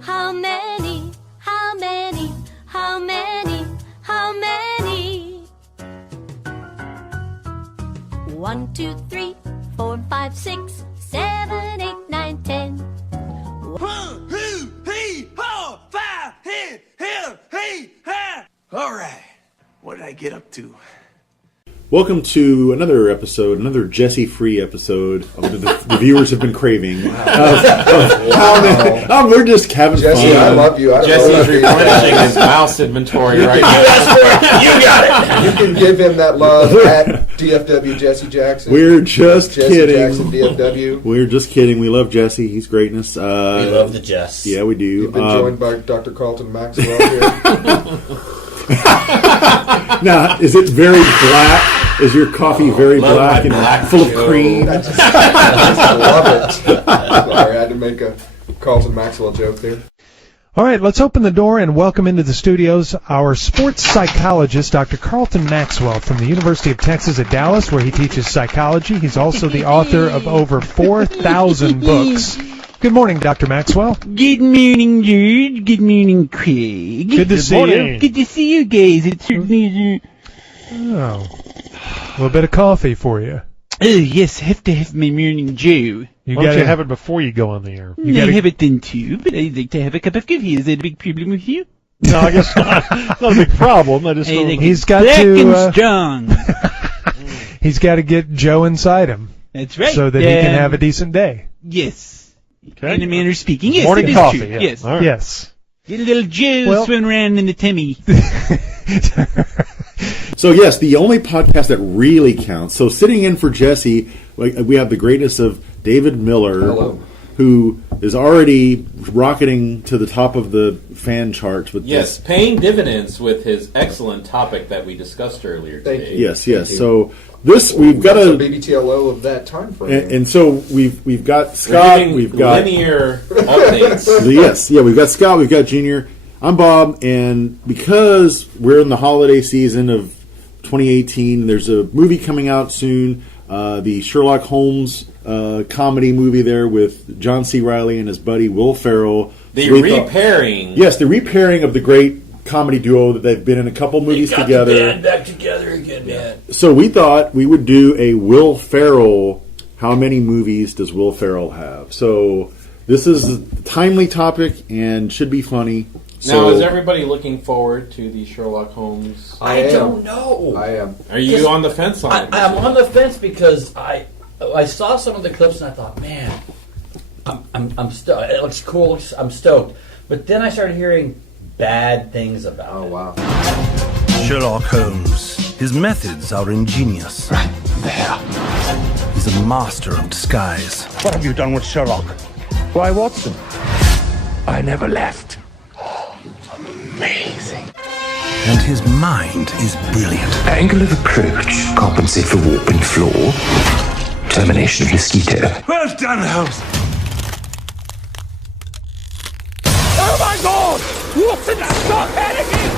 How many? How many? How many? How many? 1, 2, 3, 4, 5, 6, 7, 8, 9, 10. 1, 2, 3, 4, 5, 6. All right, what did I get up to? Welcome to another episode, another Jesse-free episode of the viewers have been craving. We're just having Jesse, fun. I love you. Jesse's replenishing his mouse inventory right now. You got it. You can give him that love at DFW Jesse Jackson. We're just Jesse kidding. Jackson DFW. We're just kidding. We love Jesse. He's greatness. We love the Jess. Yeah, we do. You've been joined by Dr. Carlton Maxwell here. Now, is it very black? Is your coffee very black and black full of Joe. cream? I just love it. Sorry, I had to make a Carlton Maxwell joke there. All right, let's open the door and welcome into the studios our sports psychologist, Dr. Carlton Maxwell from the University of Texas at Dallas, where he teaches psychology. He's also the author of over 4,000 books. Good morning, Dr. Maxwell. Good morning, George. Good morning, Craig. Good to see you. Good to see you guys. It certainly is. Oh, a little bit of coffee for you. Oh, yes, have to have my morning Joe. You Why got don't you have to it before you go on the air? I have it then too, but I'd like to have a cup of coffee. Is that a big problem with you? No, I guess not. It's not a big problem. I just I don't. think He's it's got black to, and strong. He's got to get Joe inside him That's right. so that he can have a decent day. Yes. Okay. In a manner of speaking, yes, Morning it is coffee. true. Yeah. Yes. All right. Yes. Get a little Joe Well- swimming around in the tummy. So, yes, the only podcast that really counts. So, sitting in for Jesse, we have the greatness of David Miller, Hello. who is already rocketing to the top of the fan charts with Yes, this. paying dividends with his excellent topic that we discussed earlier Thank today. you. Yes, yes. Thank you. So, this, we've got That's a a... BBTLO of that time frame. And so, we've got We're Scott, giving we've got... linear updates. Yes, yeah, we've got Scott, we've got Junior. I'm Bob, and because we're in the holiday season of 2018, there's a movie coming out soon, the Sherlock Holmes comedy movie there with John C. Reilly and his buddy Will Ferrell. The So we thought- repairing. yes, the repairing of the great comedy duo that they've been in a couple movies together. The band back together again, man. So we thought we would do a Will Ferrell. How many movies does Will Ferrell have? So this is a timely topic and should be funny. Now, is everybody looking forward to the Sherlock Holmes? I am. don't know. I am. Are you on the fence on it? I'm on the fence because I saw some of the clips and I thought, man, I'm stoked. It looks cool. I'm stoked. But then I started hearing bad things about Oh, it. wow. Sherlock Holmes. His methods are ingenious. Right there. He's a master of disguise. What have you done with Sherlock? Why, Watson? I never left. Amazing. And his mind is brilliant. Angle of approach, compensate for warp and floor. Termination of mosquito. Well done, Holmes. Oh my God! Watson, stop panicking!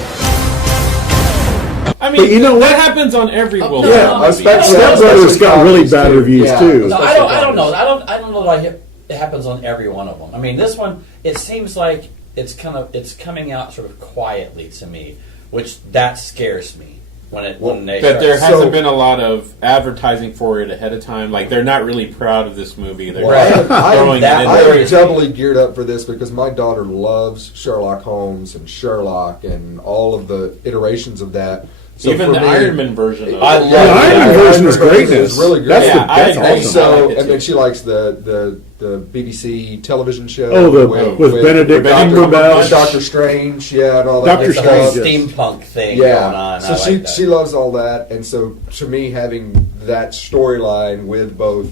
I mean, But you know what? that happens on every Will Yeah, Ferrell movie. especially- Step Brothers got really bad reviews Yeah. too. No, I don't know. I don't know that it happens on every one of them. I mean, this one, it seems like it's coming out sort of quietly to me, which that scares me when they That start. there hasn't So- been a lot of advertising for it ahead of time. Like, they're not really proud of this movie. They're Right. just throwing it in I there. am doubly geared up for this because my daughter loves Sherlock Holmes and Sherlock and all of the iterations of that. So Even for the me- Iron Man version of I it. love The Iron Man version is greatness. It's really great. That's, Yeah, I that's agree. And awesome. so, I like it and then too. she likes the BBC television show. Oh, with Benedict Cumberbatch. Doctor Strange, yeah, and all that. Dr. good It's a whole stuff. Strange, steampunk thing Yeah, going on. so I she like that. she loves all that, and so to me, having that storyline with both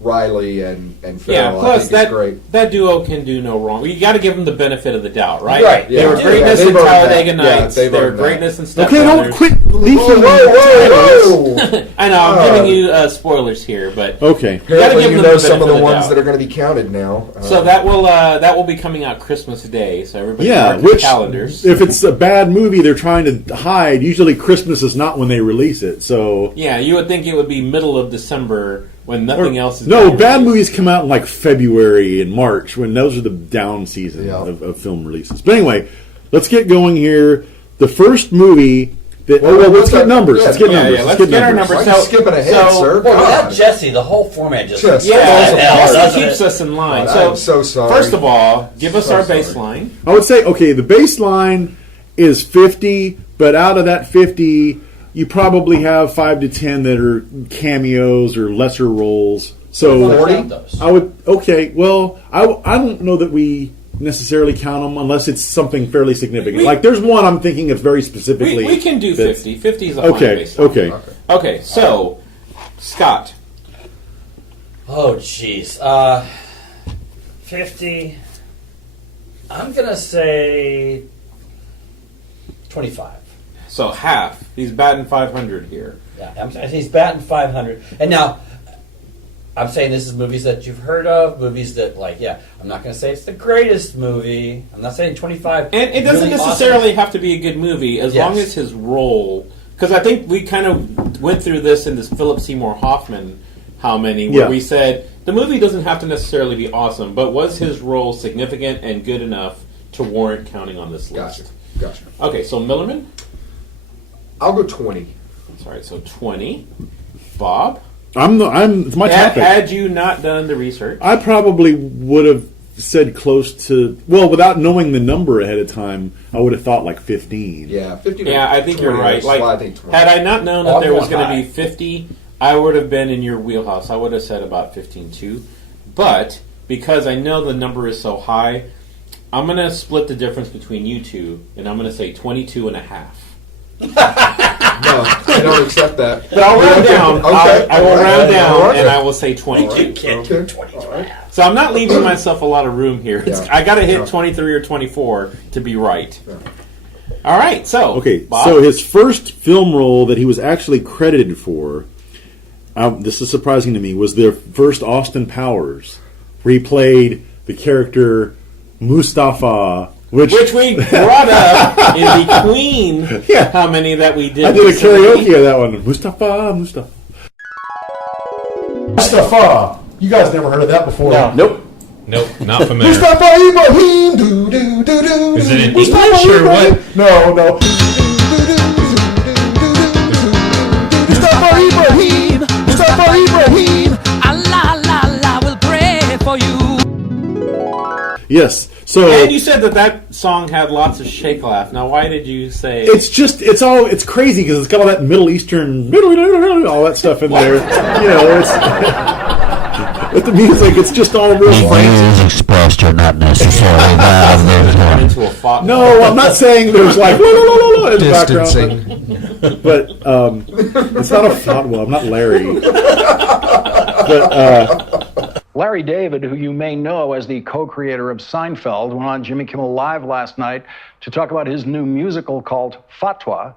Riley and Ferrell, Yeah, I plus think is great. that duo can do no wrong. You got to give them the benefit of the doubt, right? Right, They were yeah. greatness Yeah, in they've earned Talladega that. Yeah, Nights. they've They were earned that. greatness in Step Okay, don't Brothers. quit leaking. Whoa, whoa, whoa! I know, I'm Oh. giving you spoilers here, but Okay. Apparently, give you them know the some of benefit the of the ones doubt. that are going to be counted now. so that will be coming out Christmas Day. So everybody Yeah, mark their which, calendars. if it's a bad movie they're trying to hide, usually Christmas is not when they release it. So, Yeah, you would think it would be middle of December when nothing else is. No, being bad released. movies come out in like February and March when those are the down season of film releases. But anyway, let's get going here. The first movie. Let's get numbers. Let's get numbers. Let's get our numbers. Why are you skipping ahead, sir? Well, without Jesse, the whole format just Jesse keeps us in line. God, I'm so sorry. First of all, give us our baseline. I would say, okay, the baseline is 50, but out of that 50, you probably have 5 to 10 that are cameos or lesser roles. So 40? I would. Okay, well, I don't know that we necessarily count them unless it's something fairly significant. Like there's one I'm thinking of very specifically. We can do 50. 50 is a fine baseline. Okay. So, Scott. Oh, jeez. 50. I'm going to say 25. So half. He's batting 500 here. Yeah, he's batting 500. And now, I'm saying this is movies that you've heard of, movies that, I'm not going to say it's the greatest movie. I'm not saying 25. And it doesn't really necessarily have to be a good movie as long as his role. Because I think we kind of went through this in this Philip Seymour Hoffman How Many, where we said the movie doesn't have to necessarily be awesome, but was his role significant and good enough to warrant counting on this list? Gotcha. Okay, so Millerman? I'll go 20. That's right, so 20. Bob? It's my topic. Had you not done the research, I probably would have said close to, without knowing the number ahead of time, I would have thought like 15. Yeah, 15. Yeah, I think you're right. I think 20. Had I not known that there was going to be 50, I would have been in your wheelhouse. I would have said about 15 too. But because I know the number is so high, I'm going to split the difference between you two, and I'm going to say 22 and a half. No, I don't accept that. But I'll round down. Okay. I will round down, and I will say 22. You can't do 22 and a half. So I'm not leaving myself a lot of room here. I got to hit 23 or 24 to be right. All right, so okay, Bob? so his first film role that he was actually credited for, this is surprising to me, was the first Austin Powers, where he played the character Mustafa, which we brought up in the Queen. How many that we did? I did a karaoke of that one. Mustafa. You guys never heard of that before? No. Nope, not familiar. Mustafa Ibrahim. Do do do do. Is it in Mustafa English or Ibrahim. what? No. Mustafa Ibrahim. Mustafa Ibrahim. Allah, Allah will pray for you. Yes. So and you said that song had lots of shake laugh. Now, why did you say it's crazy because it's got all that Middle Eastern, all that stuff in there. It's with the music, it's just all real views expressed are not necessarily valid. No, I'm not saying there's like in the background, but it's not a Fatwa. I'm not Larry. But Larry David, who you may know as the co-creator of Seinfeld, went on Jimmy Kimmel Live last night to talk about his new musical called Fatwa,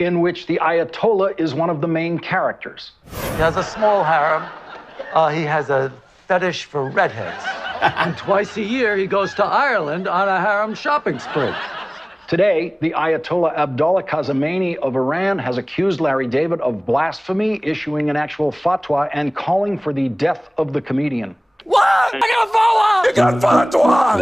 in which the Ayatollah is one of the main characters. He has a small harem. He has a fetish for redheads. And twice a year, he goes to Ireland on a harem shopping spree. Today, the Ayatollah Abdullah Khamenei of Iran has accused Larry David of blasphemy, issuing an actual fatwa, and calling for the death of the comedian. What? I got a fatwa!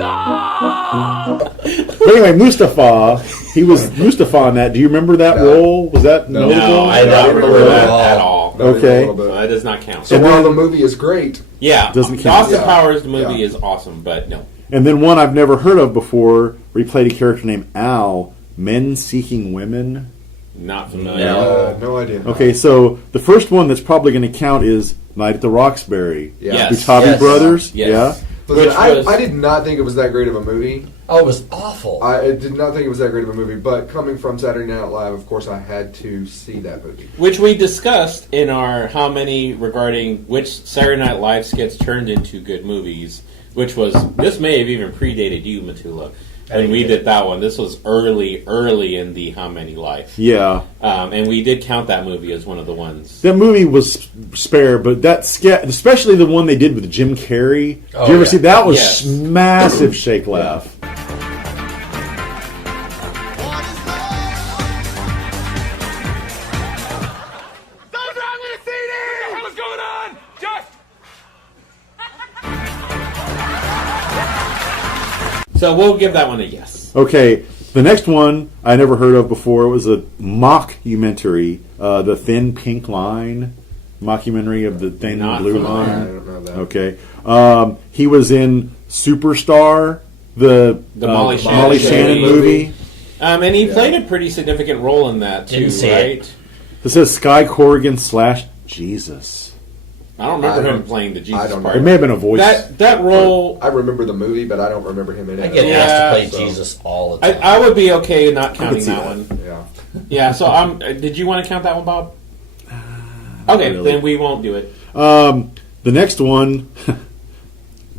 But anyway, Mustafa, he was Mustafa on that. Do you remember that role? Was that notable? No, I don't remember that at all. Okay. So that does not count. So while the movie is great, doesn't count. Austin Powers, the movie is awesome, but no. And then one I've never heard of before, where he played a character named Al, Men Seeking Women. Not familiar. No idea. Okay, so the first one that's probably going to count is Night at the Roxbury. Yeah. The Tobey Brothers. Yes. Yeah. Listen, I did not think it was that great of a movie. Oh, it was awful. I did not think it was that great of a movie, but coming from Saturday Night Live, of course, I had to see that movie. Which we discussed in our How Many regarding which Saturday Night Live skits turned into good movies, which was, this may have even predated you, Matula. And we did that one. This was early in the How Many Life. Yeah. And we did count that movie as one of the ones. That movie was spare, but that sketch, especially the one they did with Jim Carrey. Did you ever see that? Was massive shake laugh. What's going on? Just So we'll give that one a yes. Okay, the next one I never heard of before. It was a mockumentary, The Thin Pink Line, mockumentary of the Thin Blue Line. I don't know that. Okay, he was in Superstar, the Molly Shannon movie. And he played a pretty significant role in that too, right? It says Sky Corrigan / Jesus. I don't remember him playing the Jesus part. It may have been a voice. That role. I remember the movie, but I don't remember him in it. I get asked to play Jesus all the time. I would be okay not counting that one. Yeah. Yeah. So did you want to count that one, Bob? Okay, really. then we won't do it. The next one,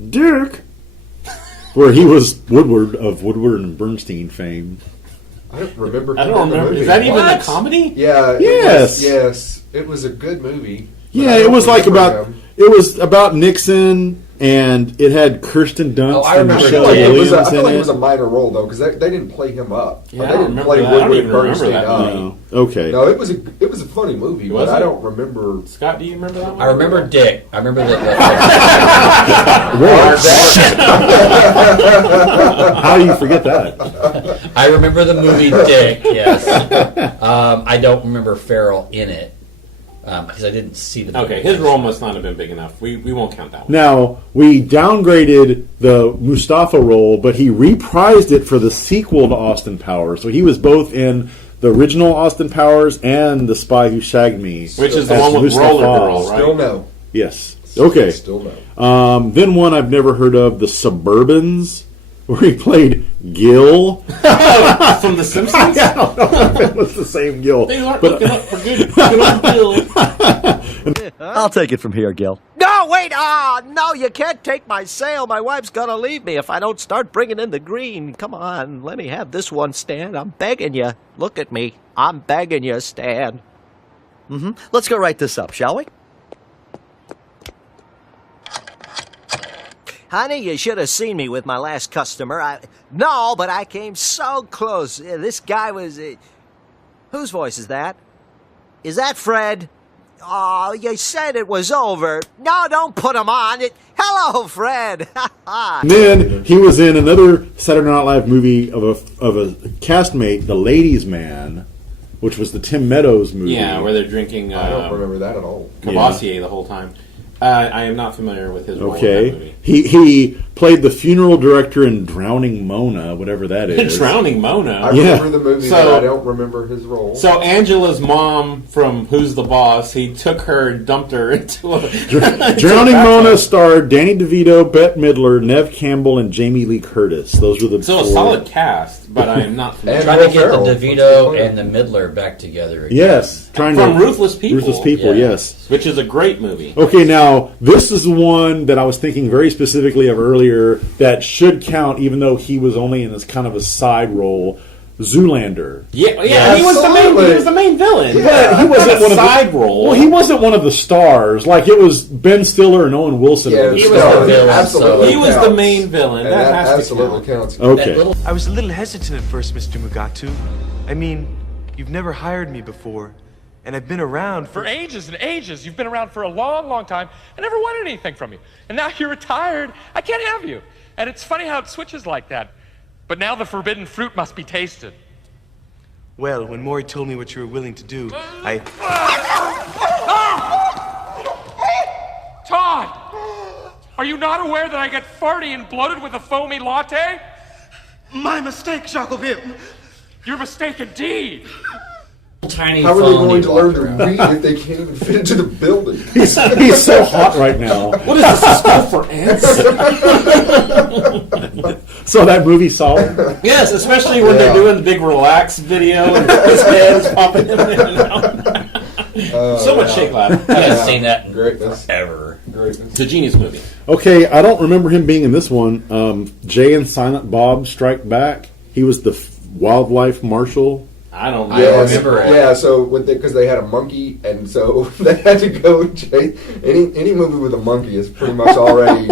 Dirk, where he was Woodward of Woodward and Bernstein fame. I don't remember. I don't remember. Is that even a comedy? Yeah. Yes. It was a good movie. Yeah, it was like about Nixon, and it had Kirsten Dunst and Michelle Williams I feel in like it. it was a minor role though, because they didn't play him up. Yeah, they didn't play I don't Woodward even remember Bernstein that up. movie. Okay. No, it was a funny movie, Was but I it? don't remember. Scott, do you remember that one? I remember Dick. I remember that. How do you forget that? I remember the movie Dick. Yes. I don't remember Ferrell in it because I didn't see the movie. Okay, his role must not have been big enough. We won't count that one. Now, we downgraded the Mustafa role, but he reprised it for the sequel to Austin Powers. So he was both in the original Austin Powers and The Spy Who Shagged Me. Which is the as one with Mustafa. Roller Girl, right? Still no. Yes. Okay. Still no. Then one I've never heard of, The Suburbans, where he played Gil. From The Simpsons? I don't know if it was the same Gil. They aren't looking up for good Bill. I'll take it from here, Gil. No, wait! No, you can't take my sale. My wife's gonna leave me if I don't start bringing in the green. Come on, let me have this one, Stan. I'm begging you. Look at me. I'm begging you, Stan. Let's go write this up, shall we? Honey, you should have seen me with my last customer. No, but I came so close. This guy was... whose voice is that? Is that Fred? Oh, you said it was over. No, don't put him on. Hello, Fred. And then he was in another Saturday Night Live movie of a castmate, The Ladies' Man, which was the Tim Meadows movie. Yeah, where they're drinking... I don't remember that at all. Cavassier the whole time. I am not familiar with his role in that movie. He played the funeral director in Drowning Mona, whatever that is. Drowning Mona? I remember the movie, but I don't remember his role. So Angela's mom from Who's the Boss, he took her and dumped her into a... Drowning Mona starred Danny DeVito, Bette Midler, Nev Campbell, and Jamie Lee Curtis. Those were the So a solid cast, but I am not familiar. Trying to get the DeVito and the Midler back together again. Yes. From Ruthless People. Ruthless People, yes. Which is a great movie. Okay, now, this is the one that I was thinking very specifically of earlier that should count, even though he was only in this kind of a side role. Zoolander. Yeah, he was the main villain. Yeah, he wasn't one of side role. Well, he wasn't one of the stars. Like, it was Ben Stiller and Owen Wilson. Yeah, were the he was stars. the villain. Absolutely He was counts. the main villain. And That has absolutely to count. counts. Okay. I was a little hesitant at first, Mr. Mugatu. I mean, you've never hired me before, and I've been around for ages and ages. You've been around for a long, long time. I never wanted anything from you. And now you're retired. I can't have you. And it's funny how it switches like that. But now the forbidden fruit must be tasted. Well, when Maury told me what you were willing to do, Todd! Are you not aware that I get farty and bloated with a foamy latte? My mistake, Jacobin. Your mistake indeed. Tiny How are they phone going he to learn to walked read if they can't even fit into the building? He's so hot right now. What is this, a school for ants? So that movie solid? Yes, especially when they're doing the big relax video and his head is popping in and out. So much shake laugh. I haven't seen that in forever. It's a genius movie. Okay, I don't remember him being in this one. Jay and Silent Bob Strike Back. He was the wildlife marshal. I don't remember it. Yeah, so because they had a monkey, and so they had to go. Any movie with a monkey is pretty much already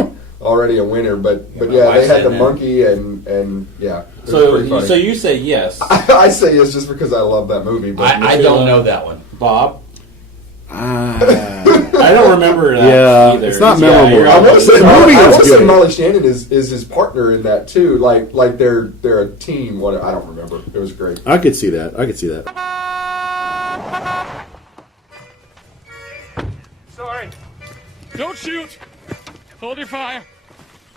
a winner. But yeah, they had the monkey, and yeah. So you say yes? I say yes just because I love that movie. But I don't know that one, Bob. I don't remember that either. It's not memorable. I want to say Molly Shannon is his partner in that too. Like they're a team. What I don't remember. It was great. I could see that. Sorry. Don't shoot. Hold your fire.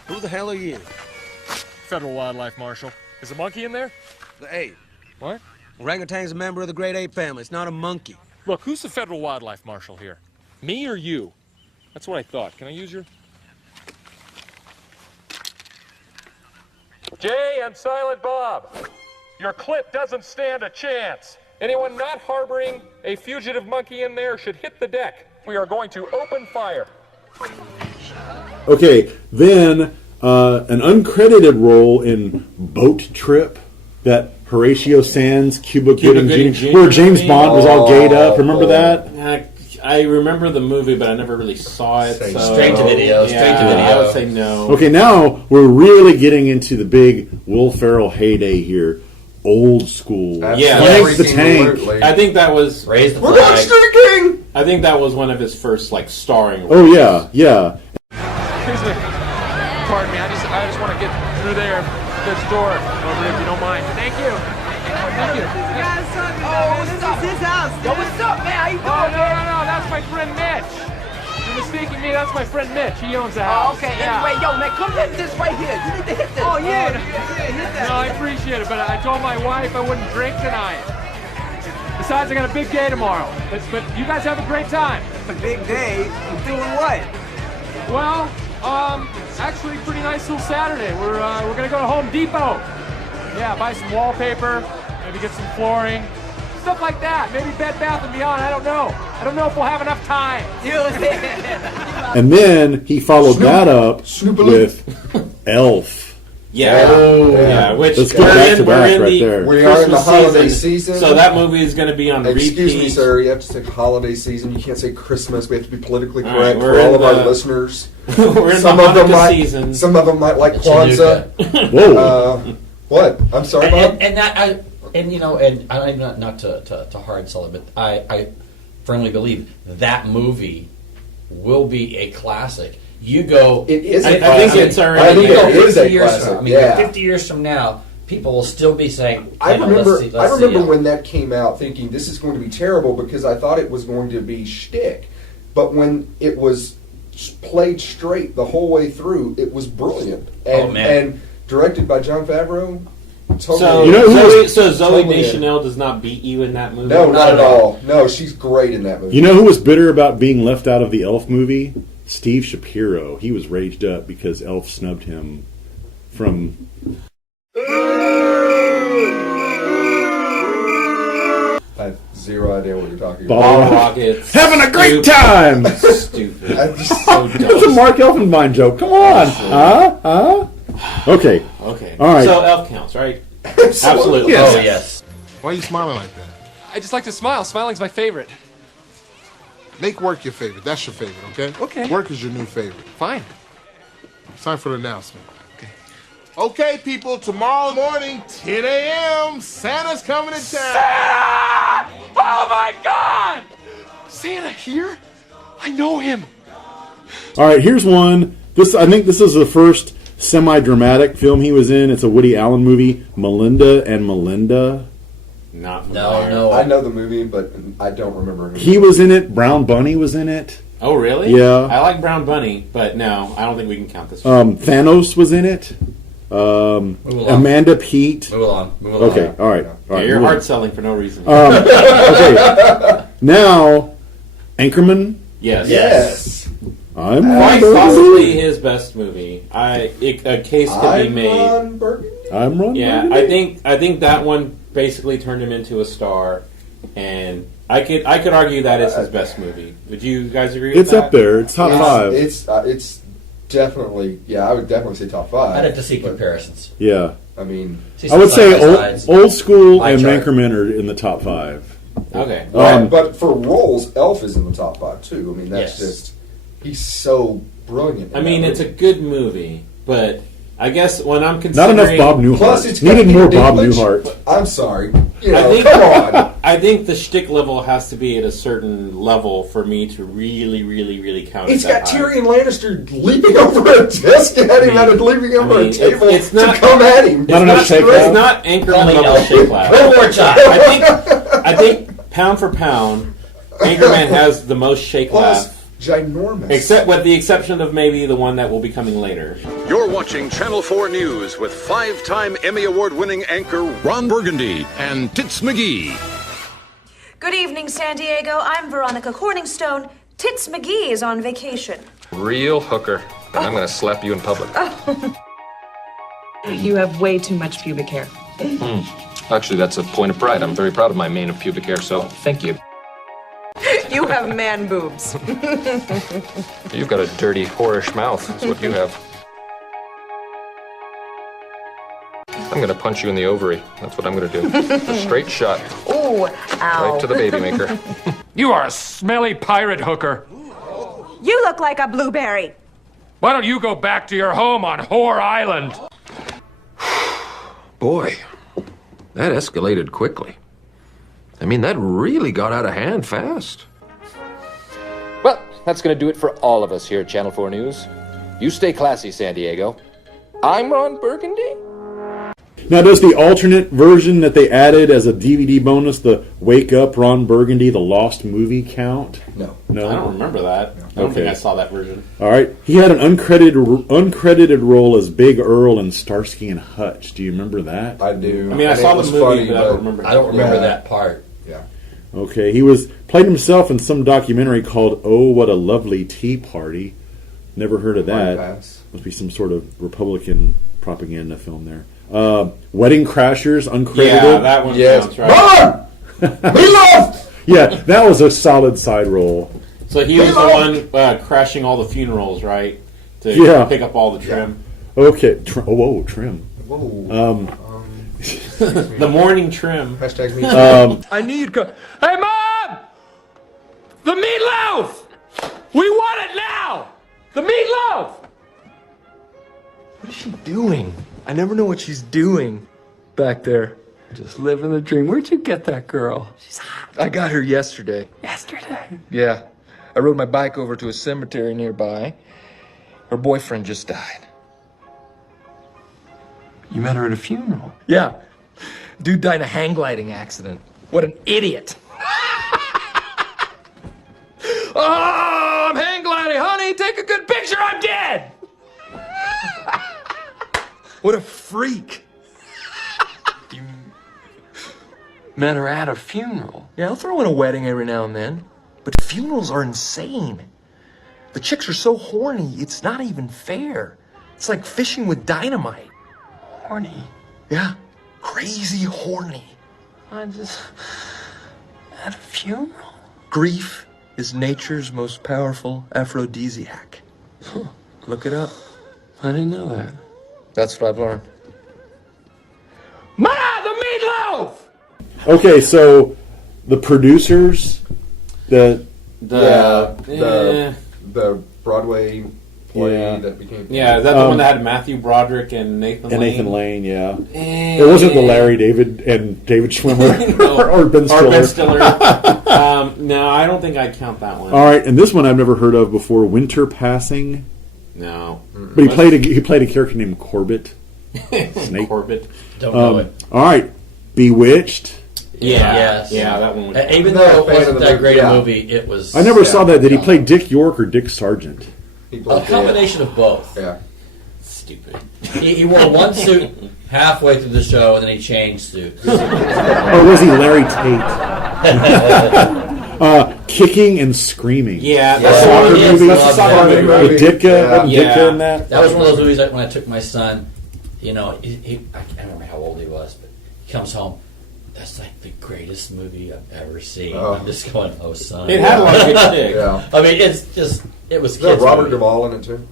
Who the hell are you? Federal Wildlife Marshal. Is a monkey in there? The ape. What? Orangutan's a member of the great ape family. It's not a monkey. Look, who's the Federal Wildlife Marshal here? Me or you? That's what I thought. Can I use your... Jay and Silent Bob, your clip doesn't stand a chance. Anyone not harboring a fugitive monkey in there should hit the deck. We are going to open fire. Okay, then an uncredited role in Boat Trip, that Horatio Sands, Cuba Gooding Jr., where James Bond was all gayed up. Remember that? I remember the movie, but I never really saw it. Straight to video. I would say no. Okay, now we're really getting into the big Will Ferrell heyday here. Old school. Yeah, Frank the Tank. I think that was Raise the We're going to the king. I think that was one of his first starring roles. Oh yeah. Excuse me. Pardon me. I just want to get through there. This door over, if you don't mind. Thank you. Thank you. Oh, this is his house. Yo, what's up, man? How you doing? Oh, no. That's my friend Mitch. You're mistaking me. That's my friend Mitch. He owns the house. Oh, okay. Yeah. Anyway, yo, man, come hit this right here. You need to hit this. Oh, yeah. Hit that. No, I appreciate it, but I told my wife I wouldn't drink tonight. Besides, I got a big day tomorrow. But you guys have a great time. A big day? You doing what? Well, actually, pretty nice little Saturday. We're gonna go to Home Depot. Yeah, buy some wallpaper, maybe get some flooring, stuff like that. Maybe Bed Bath & Beyond. I don't know. I don't know if we'll have enough time. And then he followed that up with Elf. Yeah. Which let's get back to back right there. We are in the holiday season. So that movie is going to be on repeat. Excuse me, sir. You have to say holiday season. You can't say Christmas. We have to be politically correct right, for all of our listeners. We're in the Hanukkah season. Some of them might like Kwanzaa. Whoa. What? I'm sorry, Bob. And I'm not to hard sell it, but I firmly believe that movie will be a classic. You go. It is. I think it's already. I think it is a classic. 50 years from now, people will still be saying. I remember when that came out, thinking this is going to be terrible because I thought it was going to be shtick, but when it was played straight the whole way through, it was brilliant. And directed by Jon Favreau. Totally. So Zooey Deschanel does not beat you in that movie? No, not at all. No, she's great in that movie. You know who was bitter about being left out of the Elf movie? Steve Shapiro. He was raged up because Elf snubbed him from... I have zero idea what you're talking about. Ball Rockets. Having a great time! Stupid. So dumb. It's a Mark Elfenbein joke. Come on. Huh? Okay. All right. So Elf counts, right? Absolutely. Yes. Oh, yes. Why are you smiling like that? I just like to smile. Smiling's my favorite. Make work your favorite. That's your favorite, okay? Okay. Work is your new favorite. Fine. It's time for the announcement. Okay, people, tomorrow morning, 10 a.m., Santa's coming to town. Santa! Oh, my God! Santa here? I know him. All right, here's one. I think this is the first semi-dramatic film he was in. It's a Woody Allen movie, Melinda and Melinda. No. I know the movie, but I don't remember who. He was in it. Brown Bunny was in it. Oh, really? Yeah. I like Brown Bunny, but no, I don't think we can count this. Thanos was in it. Amanda Peet. Move along. Okay, all right. Yeah, you're hard selling for no reason. Okay, now Anchorman. Yes. I'm quite possibly his best movie. A case could be made. I'm Ron Yeah, Burgundy. I think that one basically turned him into a star, and I could argue that is his best movie. Would you guys agree with It's that? up there. It's top 5. It's definitely, I would definitely say top 5. I'd have to see comparisons. Yeah. I mean, I would say old School Eye and chart. Anchorman are in the top 5. Okay. But for roles, Elf is in the top 5 too. I mean, that's just, he's so brilliant. I mean, it's a good movie, but I guess when I'm Not considering... enough Bob Newhart. Plus, it's Needed more got Bob English. Newhart. I'm sorry. Come on. I think the shtick level has to be at a certain level for me to really, really, really count It's it that got high. Tyrion Lannister leaping over a desk at him and leaping over a table to come at him. It's not Anchorman level shake laugh. I think pound for pound, Anchorman has the most shake laugh. Ginormous. Except with the exception of maybe the one that will be coming later. You're watching Channel 4 News with 5-time Emmy Award-winning anchor Ron Burgundy and Tits McGee. Good evening, San Diego. I'm Veronica Corningstone. Tits McGee is on vacation. Real hooker. And I'm going to slap you in public. You have way too much pubic hair. Actually, that's a point of pride. I'm very proud of my mane of pubic hair, so thank you. You have man boobs. You've got a dirty, whorish mouth. That's what you have. I'm going to punch you in the ovary. That's what I'm going to do. A straight shot. Ooh, ow. Right to the baby maker. You are a smelly pirate hooker. You look like a blueberry. Why don't you go back to your home on Whore Island? Boy, that escalated quickly. I mean, that really got out of hand fast. Well, that's going to do it for all of us here at Channel 4 News. You stay classy, San Diego. I'm Ron Burgundy. Now, does the alternate version that they added as a DVD bonus, the Wake Up Ron Burgundy, the Lost movie, count? No. No? I don't remember that. I don't think I saw that version. All right. He had an uncredited role as Big Earl in Starsky and Hutch. Do you remember that? I do. I mean, I saw the movie, but I don't remember. I don't remember that part. Yeah. Okay. He played himself in some documentary called Oh, What a Lovely Tea Party. Never heard of that. Must be some sort of Republican propaganda film there. Wedding Crashers, uncredited. Yeah, that one sounds right. Meatloaf! Yeah, that was a solid side role. So he was the one crashing all the funerals, right? To pick up all the trim. Okay. Whoa, trim. Whoa. The morning trim. Hashtag me. I knew you'd go. Hey, Mom! The meatloaf! We want it now! The meatloaf! What is she doing? I never know what she's doing back there. Just living the dream. Where'd you get that girl? She's hot. I got her yesterday. Yesterday? Yeah. I rode my bike over to a cemetery nearby. Her boyfriend just died. You met her at a funeral? Yeah. Dude died in a hang gliding accident. What an idiot. Oh, I'm hang gliding, honey. Take a good picture. I'm dead. What a freak. You met her at a funeral. Yeah, I'll throw in a wedding every now and then. But funerals are insane. The chicks are so horny, it's not even fair. It's like fishing with dynamite. Horny? Yeah, crazy horny. I just... at a funeral? Grief is nature's most powerful aphrodisiac. Huh. Look it up. I didn't know that. That's what I've learned. Ma, the meatloaf! Okay, so the producers, the Broadway play that became is that the one that had Matthew Broderick and Nathan Lane? Nathan Lane, yeah. It wasn't the Larry David and David Schwimmer or Ben Stiller. Or Ben Stiller. No, I don't think I'd count that one. All right, and this one I've never heard of before, Winter Passing. No. But he played a character named Corbett. Snake. Corbett. Don't know it. All right, Bewitched. Yeah, that one. Even though it wasn't that great a movie, it was. I never saw that. Did he play Dick York or Dick Sargent? A combination of both. Yeah. Stupid. He wore one suit halfway through the show, and then he changed suits. Or was he Larry Tate? Kicking and Screaming. Yeah, that's a soccer movie. That's a soccer movie. With Ditka, Ditka in that. That was one of those movies that when I took my son, I can't remember how old he was, but he comes home. That's like the greatest movie I've ever seen. Oh. I'm just going, oh son. It had a lot of good shit. Yeah. I mean, it was. Is that Robert Duvall in it too?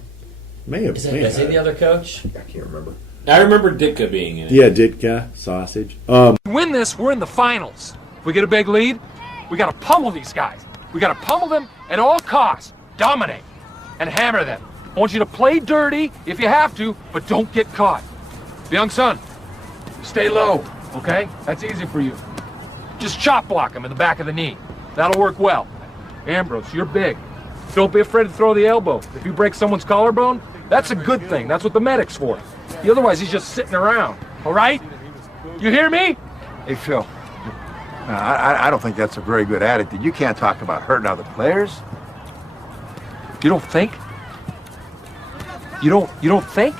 May have. Is he the other coach? I can't remember. I remember Ditka being in it. Yeah, Ditka, sausage. Win this, we're in the finals. If we get a big lead, we got to pummel these guys. We got to pummel them at all costs, dominate, and hammer them. I want you to play dirty if you have to, but don't get caught. Young son, stay low, okay? That's easy for you. Just chop block him in the back of the knee. That'll work well. Ambrose, you're big. Don't be afraid to throw the elbow. If you break someone's collarbone, that's a good thing. That's what the medic's for. Otherwise, he's just sitting around, all right? You hear me? Hey, Phil. No, I don't think that's a very good attitude. You can't talk about hurting other players. You don't think? You don't think?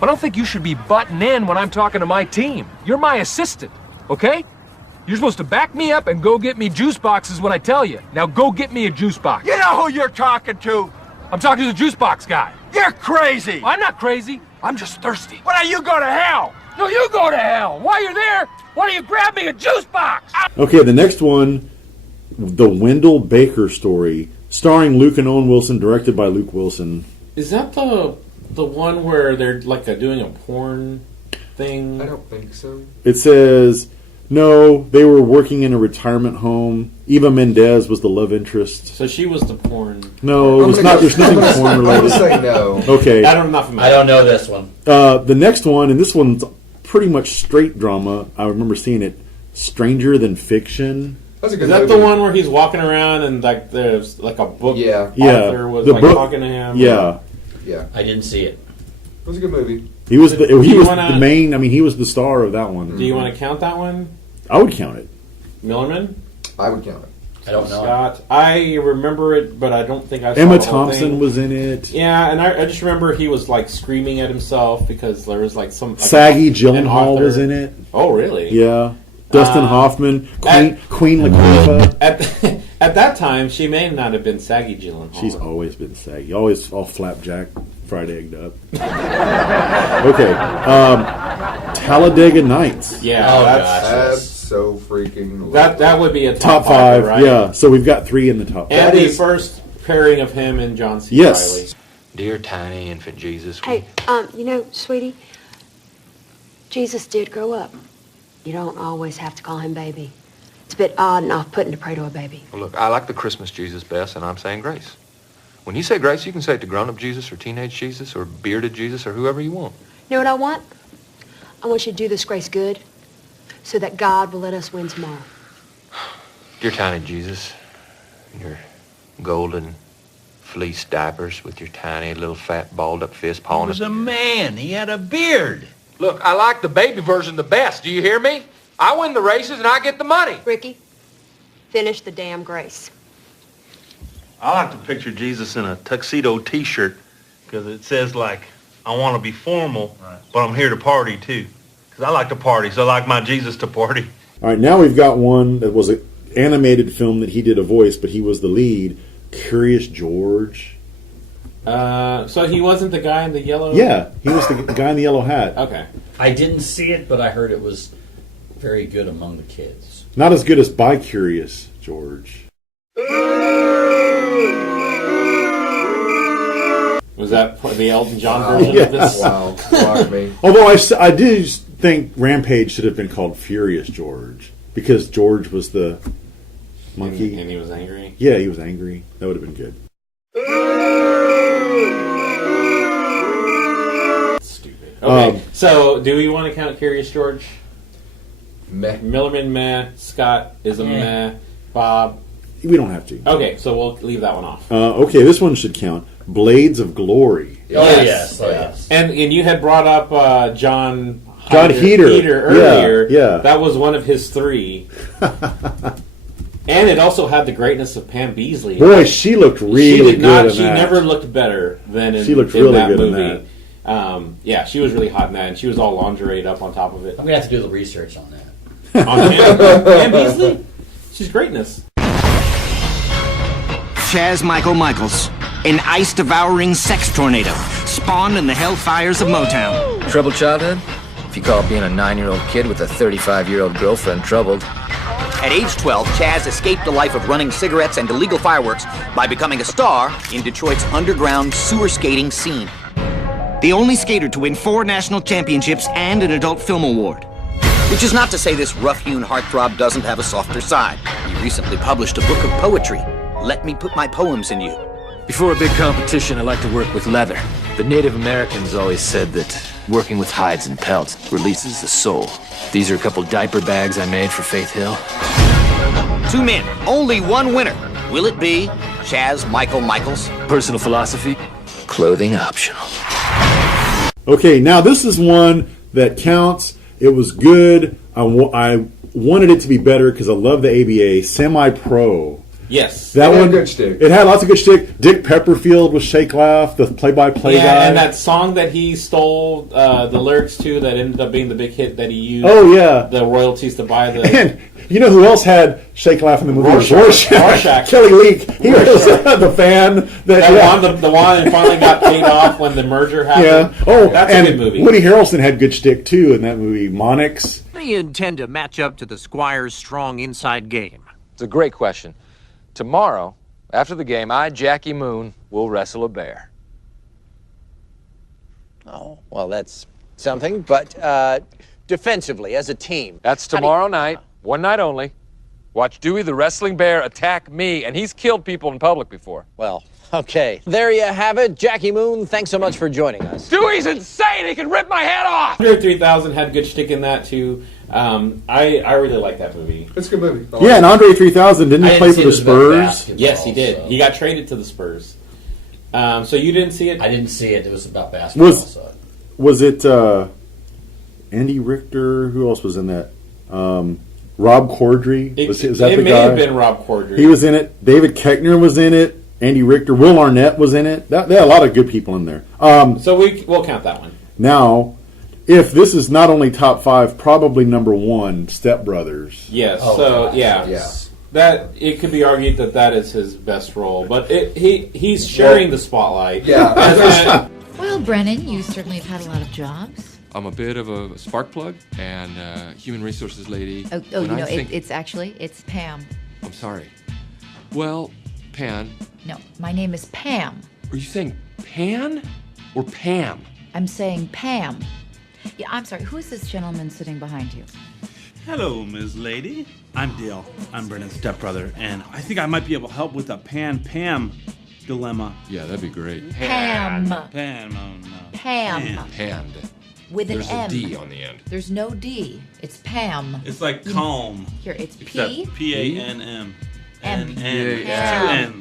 I don't think you should be butting in when I'm talking to my team. You're my assistant, okay? You're supposed to back me up and go get me juice boxes when I tell you. Now go get me a juice box. You know who you're talking to? I'm talking to the juice box guy. You're crazy. I'm not crazy. I'm just thirsty. Well, now you go to hell. No, you go to hell. While you're there, why don't you grab me a juice box? Okay, the next one, The Wendell Baker Story, starring Luke and Owen Wilson, directed by Luke Wilson. Is that the one where they're like doing a porn thing? I don't think so. It says, no, they were working in a retirement home. Eva Mendes was the love interest. So she was the porn. No, it was not. There's nothing porn related. I'm gonna say no. Okay. I don't know this one. The next one, and this one's pretty much straight drama. I remember seeing it. Stranger Than Fiction. That's a good Is that movie. the one where he's walking around and like there's like a book? Yeah. Author was like talking to him. Yeah. Yeah. I didn't see it. It was a good movie. He was the main. I mean, he was the star of that one. Do you want to count that one? I would count it. Millerman? I would count it. I don't know. Scott. I remember it, but I don't think I saw Emma the whole Thompson thing. was in it. Yeah, and I just remember he was like screaming at himself because there was like some like Saggy an Gyllenhaal author. was in it. Oh, really? Yeah. Dustin Hoffman, Queen Latifah. At that time, she may not have been Saggy Gyllenhaal. She's always been saggy. Always all flapjack, fried egged up. Okay. Talladega Nights. Yeah, That's so freaking. That would be a top five, five. right? Yeah. So we've got 3 in the top. And the first pairing of him and John C. Yes. Reilly. Dear tiny infant Jesus. Hey, you know, sweetie, Jesus did grow up. You don't always have to call him baby. It's a bit odd and off-putting to pray to a baby. Well, look, I like the Christmas Jesus best, and I'm saying grace. When you say grace, you can say it to grown-up Jesus or teenage Jesus or bearded Jesus or whoever you want. You know what I want? I want you to do this grace good so that God will let us win tomorrow. Dear tiny Jesus, your golden fleece diapers with your tiny little fat balled-up fist pawing. He was a man. He had a beard. Look, I like the baby version the best. Do you hear me? I win the races and I get the money. Ricky, finish the damn grace. I like to picture Jesus in a tuxedo T-shirt because it says, like, I want to be formal, but I'm here to party, too. Because I like to party, so I like my Jesus to party. All right, now we've got one that was an animated film that he did a voice, but he was the lead. Curious George. So he wasn't the guy in the yellow? Yeah, he was the guy in the yellow hat. Okay. I didn't see it, but I heard it was very good among the kids. Not as good as By Curious George. Was that the Elton John version of this? Wow. Although I do think Rampage should have been called Furious George because George was the monkey. And he was angry? Yeah, he was angry. That would have been good. Stupid. Okay, so do we want to count Curious George? Meh. Millerman, meh. Scott is a meh. Bob? We don't have to. Okay, so we'll leave that one off. Okay, this one should count. Blades of Glory. Yes. And you had brought up John Heater earlier. Yeah. That was one of his 3. And it also had the greatness of Pam Beesly. Boy, she looked really good in She that. never looked better than in, She looked in really that good in movie. Yeah, she was really hot in that, and she was all lingerie'd up on top of it. I'm going to have to do the research on that. On Pam Beesly? She's greatness. Chaz Michael Michaels, an ice-devouring sex tornado, spawned in the hellfires of Motown. Troubled childhood? If you call being a 9-year-old kid with a 35-year-old girlfriend troubled. At age 12, Chaz escaped a life of running cigarettes and illegal fireworks by becoming a star in Detroit's underground sewer skating scene. The only skater to win 4 national championships and an adult film award. Which is not to say this rough-hewn heartthrob doesn't have a softer side. He recently published a book of poetry, Let Me Put My Poems in You. Before a big competition, I like to work with leather. The Native Americans always said that working with hides and pelts releases the soul. These are a couple diaper bags I made for Faith Hill. 2 men, only one winner. Will it be Chaz Michaels? Personal philosophy, clothing optional. Okay, now this is one that counts. It was good. I wanted it to be better because I love the ABA. Semi-Pro. Yes. That It had one, good shtick. It had lots of good shtick. Dick Pepperfield was Shake Laugh, the play-by-play guy. And that song that he stole the lyrics to that ended up being the big hit that he used. Oh, yeah. The royalties to buy the... And you know who else had Shake Laugh in the movie? Rorschach. Kelly Leak. He was the fan that won the one and finally got paid off when the merger happened. Yeah. Oh, that's and a good movie. Woody Harrelson had good shtick, too, in that movie, Monix. How do you intend to match up to the Squire's strong inside game? It's a great question. Tomorrow, after the game, Jackie Moon, will wrestle a bear. Oh, well, that's something, but defensively, as a team. That's tomorrow night, one night only. Watch Dewey the wrestling bear attack me, and he's killed people in public before. Well, okay. There you have it. Jackie Moon, thanks so much for joining us. Dewey's insane! He can rip my head off! Andre 3000 had good shtick in that, too. I really like that movie. It's a good movie. Yeah, and Andre 3000 didn't he play for the Spurs? Yes, he did. He got traded to the Spurs. So you didn't see it? I didn't see it. It was about basketball. Was it Andy Richter? Who else was in that? Rob Corddry? Was that the guy? It may have been Rob Corddry. He was in it. David Koechner was in it. Andy Richter. Will Arnett was in it. They had a lot of good people in there. So we'll count that one. Now, if this is not only top 5, probably number 1, Step Brothers. Yes. Yes. That it could be argued that is his best role, but he's sharing the spotlight. Yeah. Well, Brennan, you certainly have had a lot of jobs. I'm a bit of a spark plug and human resources lady. It's Pam. I'm sorry. Well, Pan. No, my name is Pam. Are you saying Pan or Pam? I'm saying Pam. Yeah, I'm sorry. Who is this gentleman sitting behind you? Hello, Ms. Lady. I'm Dale. I'm Brennan's stepbrother, and I think I might be able to help with the Pan-Pam dilemma. Yeah, that'd be great. Pam. Pam, oh no. Pam. Panned. With an There's M. a D on the end. There's no D. It's Pam. It's like calm. Here, it's Except P. P-A-N-M. M.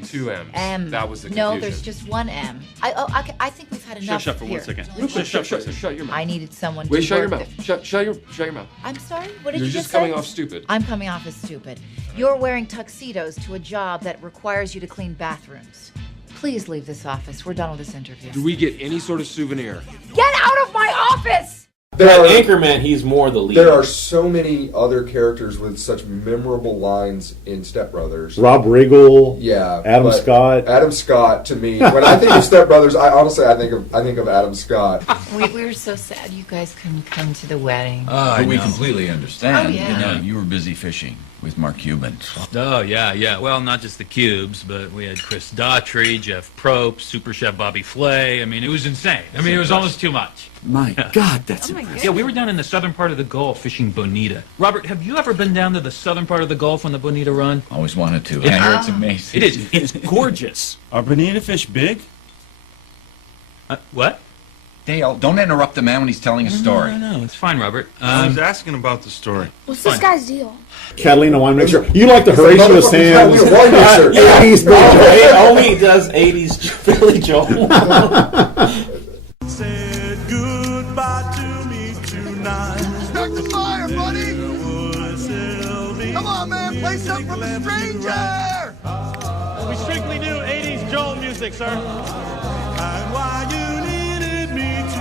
Two M's. M. That was the confusion. No, there's just one M. I think we've had enough. Shut for here. 1 second. Shut your mouth. I needed someone Wait, to shut your work mouth. Shut your mouth. I'm sorry? What did You're you just say? coming off stupid. I'm coming off as stupid. You're wearing tuxedos to a job that requires you to clean bathrooms. Please leave this office. We're done with this interview. Do we get any sort of souvenir? Get out of my office! Anchorman, he's more the lead. There are so many other characters with such memorable lines in Step Brothers. Rob Riggle. Yeah. Adam Scott. Adam Scott, to me, when I think of Step Brothers, I think of Adam Scott. We're so sad you guys couldn't come to the wedding. But we completely understand. Oh, yeah. You were busy fishing with Mark Cuban. Oh, yeah. Well, not just the Cubes, but we had Chris Daughtry, Jeff Probst, Super Chef Bobby Flay. I mean, it was insane. I mean, it was almost too much. My God, that's Yeah, we were down in the southern part of the Gulf fishing bonita. Robert, have you ever been down to the southern part of the Gulf on the bonita run? Always wanted to. I hear it's amazing. It is. It's gorgeous. Are bonita fish big? What? Dale, don't interrupt the man when he's telling a story. No, it's fine, Robert. I was asking about the story. What's this guy's deal? Catalina wine mixer. You like the Horatio Sands 80s Billy Joel. Only does 80s Billy Joel. Said goodbye to me tonight. Start the fire, buddy! Come on, man, play something from a stranger! We strictly do 80s Joel music, sir. And why you needed me to.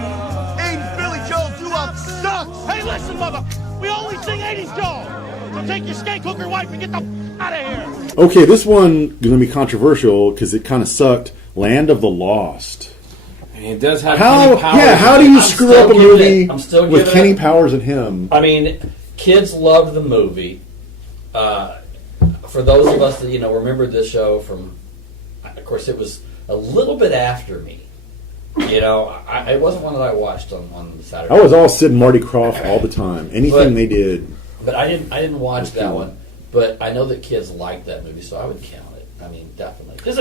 80s Billy Joel doo-wop sucks! Hey, listen, mother! We only sing 80s Joel! So take your skate cooker wife and get the out of here! Okay, this one is going to be controversial because it kind of sucked. Land of the Lost. It does have how? Kenny Powers. Yeah, how do you screw up a movie with Kenny it. Powers and him? I mean, kids loved the movie. For those of us that remember this show from, of course, it was a little bit after me. It wasn't one that I watched on Saturday. I was all Sid and Marty Krofft all the time. Anything they did. But I didn't watch that one. But I know that kids liked that movie, so I would count it. I mean, definitely. Because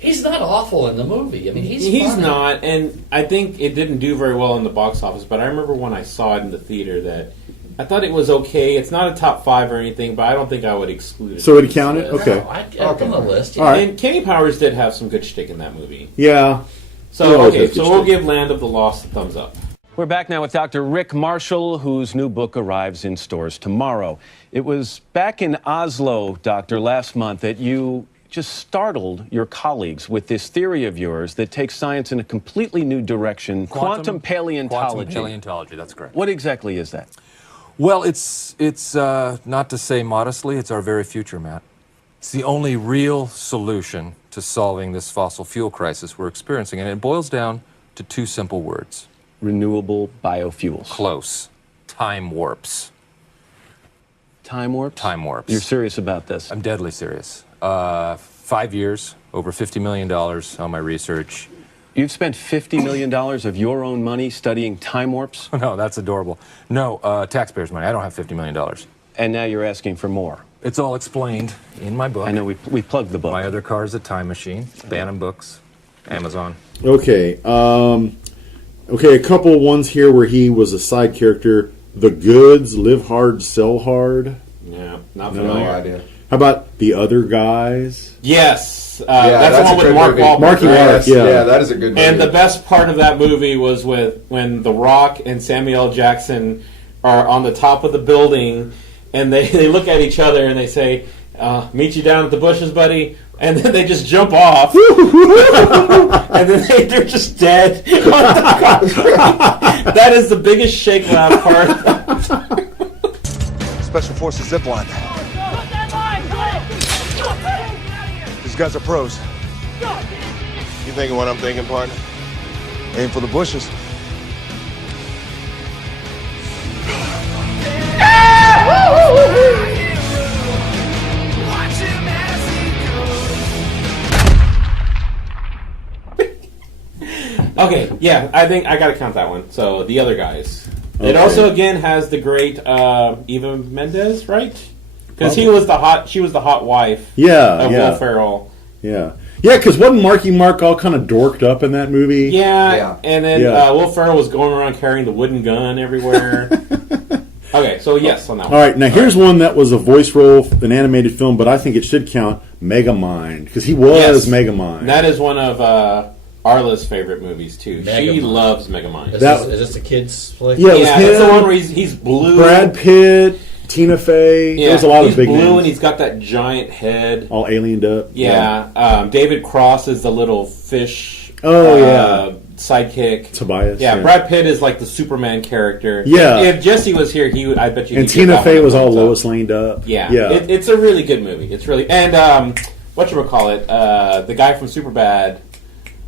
he's not awful in the movie. I mean, he's funny. not, and I think it didn't do very well in the box office. But I remember when I saw it in the theater that I thought it was okay. It's not a top 5 or anything, but I don't think I would exclude it. So it counted? Okay. No, I'd put on the list. All right. And Kenny Powers did have some good shtick in that movie. Yeah. So we'll give Land of the Lost a thumbs up. We're back now with Dr. Rick Marshall, whose new book arrives in stores tomorrow. It was back in Oslo, Doctor, last month that you just startled your colleagues with this theory of yours that takes science in a completely new direction, quantum paleontology. Quantum paleontology, that's correct. What exactly is that? Well, it's not to say modestly, it's our very future, Matt. It's the only real solution to solving this fossil fuel crisis we're experiencing, and it boils down to 2 simple words. Renewable biofuels. Close. Time warps. Time warps? Time warps. You're serious about this? I'm deadly serious. 5 years, over $50 million on my research. You've spent $50 million of your own money studying time warps? No, that's adorable. No, taxpayers' money. I don't have $50 million. And now you're asking for more? It's all explained in my book. I know, we plugged the book. My other car is a time machine. Bantam Books. Amazon. Okay. Okay, a couple ones here where he was a side character. The Goods, Live Hard, Sell Hard. Yeah, not familiar. No idea. How about The Other Guys? Yes. That's the one with Mark Wahlberg. Marky Mark, yeah, that is a good movie. And the best part of that movie was when The Rock and Samuel L. Jackson are on the top of the building, and they look at each other and they say, meet you down at the bushes, buddy. And then they just jump off. And then they're just dead. That is the biggest shake laugh part. Special Forces zipline. These guys are pros. You thinking what I'm thinking, partner? Aim for the bushes. Okay, yeah, I think I gotta count that one. So, The Other Guys. Okay. It also, again, has the great Eva Mendes, right? Because she was the hot wife of Will Ferrell. Yeah. Yeah, because wasn't Marky Mark all kind of dorked up in that movie? Yeah. And then Will Ferrell was going around carrying the wooden gun everywhere. Okay, so yes on that one. All right, now here's one that was a voice role, an animated film, but I think it should count, Megamind, because he was Megamind. That is one of Arla's favorite movies, too. She loves Megamind. Is this a kid's flick? Yeah, it was that's him, the one where he's blue. Brad Pitt, Tina Fey. Yeah, there's a lot he's of big blue names. and he's got that giant head. All aliened up. Yeah. David Cross is the little fish sidekick. Tobias. Yeah, Brad Pitt is like the Superman character. Yeah. If Jesse was here, I bet you. And Tina Fey was all Lois Laned up. Yeah. It's a really good movie. It's really whatchamacallit, the guy from Superbad.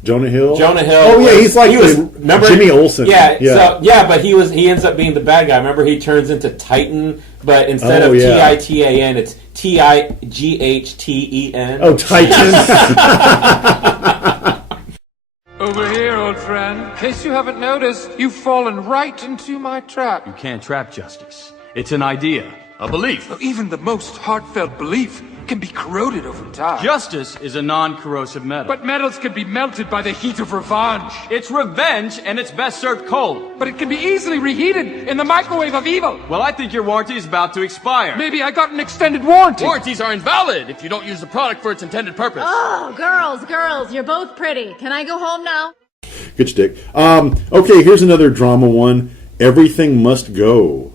Jonah Hill. Oh yeah, he's like Jimmy Olsen. But he ends up being the bad guy. Remember, he turns into Titan, but instead of Titan, it's Tighten. Oh, Titan. Over here, old friend. In case you haven't noticed, you've fallen right into my trap. You can't trap justice. It's an idea, a belief. Even the most heartfelt belief can be corroded over time. Justice is a non-corrosive metal. But metals can be melted by the heat of revenge. It's revenge, and it's best served cold. But it can be easily reheated in the microwave of evil. Well, I think your warranty is about to expire. Maybe I got an extended warranty. Warranties are invalid if you don't use the product for its intended purpose. Oh, girls, you're both pretty. Can I go home now? Good shtick. Okay, here's another drama one. Everything Must Go.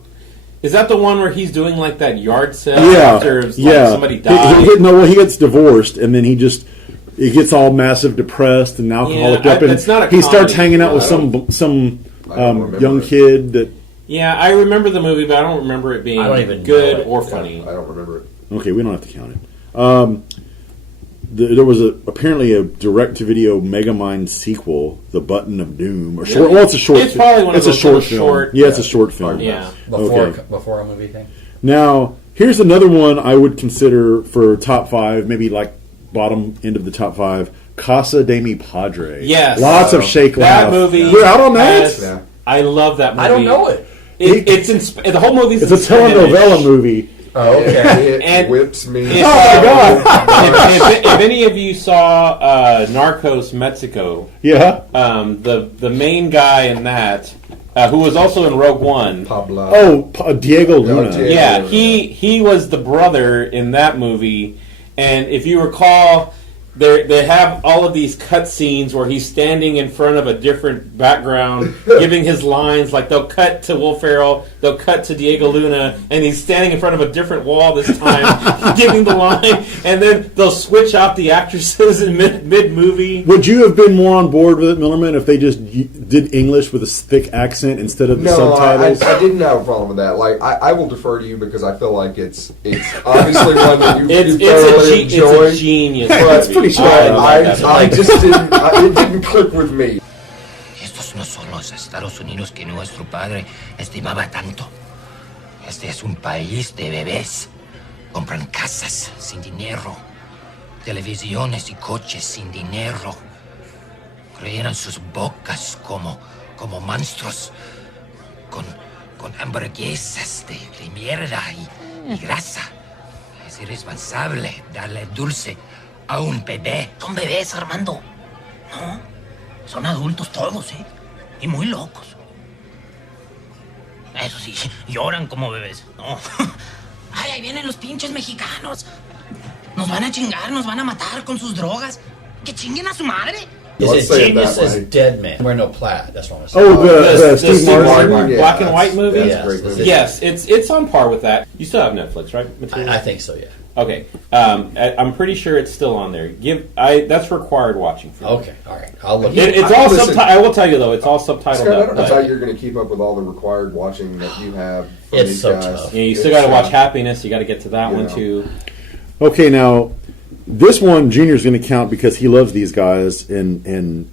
Is that the one where he's doing like that yard sale after somebody died? He gets divorced and then he gets all massive depressed and alcoholic up, and he starts hanging out with some young kid that. Yeah, I remember the movie, but I don't remember it being good or funny. I don't remember it. Okay, we don't have to count it. There was apparently a direct-to-video Megamind sequel, The Button of Doom, or short. Well, it's a short. It's probably one of those short film. Yeah, it's a short film. Yeah, before a movie thing. Now, here's another one I would consider for top 5, maybe like bottom end of the top 5. Casa de mi Padre. Yes, lots of shake laugh. That movie. We're out on that. I love that movie. I don't know it. The whole movie's It's a telenovela movie. Oh, okay. It whips me. Oh my God! If any of you saw Narcos Mexico, yeah, the main guy in that, who was also in Rogue One, Pablo. Oh, Diego Luna. Yeah, he was the brother in that movie, and if you recall, they have all of these cutscenes where he's standing in front of a different background, giving his lines. Like they'll cut to Will Ferrell, they'll cut to Diego Luna, and he's standing in front of a different wall this time, giving the line, and then they'll switch out the actresses in mid movie. Would you have been more on board with it, Millerman, if they just did English with a thick accent instead of the subtitles? I didn't have a problem with that. Like, I will defer to you because I feel like it's obviously one that you thoroughly enjoy. It's a genius. But it's pretty sure I just didn't. It didn't click with me. Estos no son los Estados Unidos que nuestro padre estimaba tanto. Este es un país de bebés. Compran casas sin dinero, televisiones y coches sin dinero. Rellenan sus bocas como monstruos con hamburguesas de mierda y grasa. Es irresponsable darle dulce a un bebé. Son bebés, Armando. No, son adultos todos, ¿eh? Y muy locos. Eso sí, lloran como bebés. No. Ay, ahí vienen los pinches mexicanos. Nos van a chingar, nos van a matar con sus drogas. Que chinguen a su madre. Is it Genius as Dead Man? Wear no plaid. That's what I'm saying. Oh, the Steve Martin black and white movie. Yes, yes, it's on par with that. You still have Netflix, right? I think so. Yeah. Okay, I'm pretty sure it's still on there. That's required watching. For okay, all right. I'll look. It's all subtitled. I will tell you though, it's all subtitled. Scott, I don't know how you're going to keep up with all the required watching that you have. From it's these so guys. tough. Yeah, you still got to watch Happiness. You got to get to that one too. Okay, now this one Junior's going to count because he loves these guys, and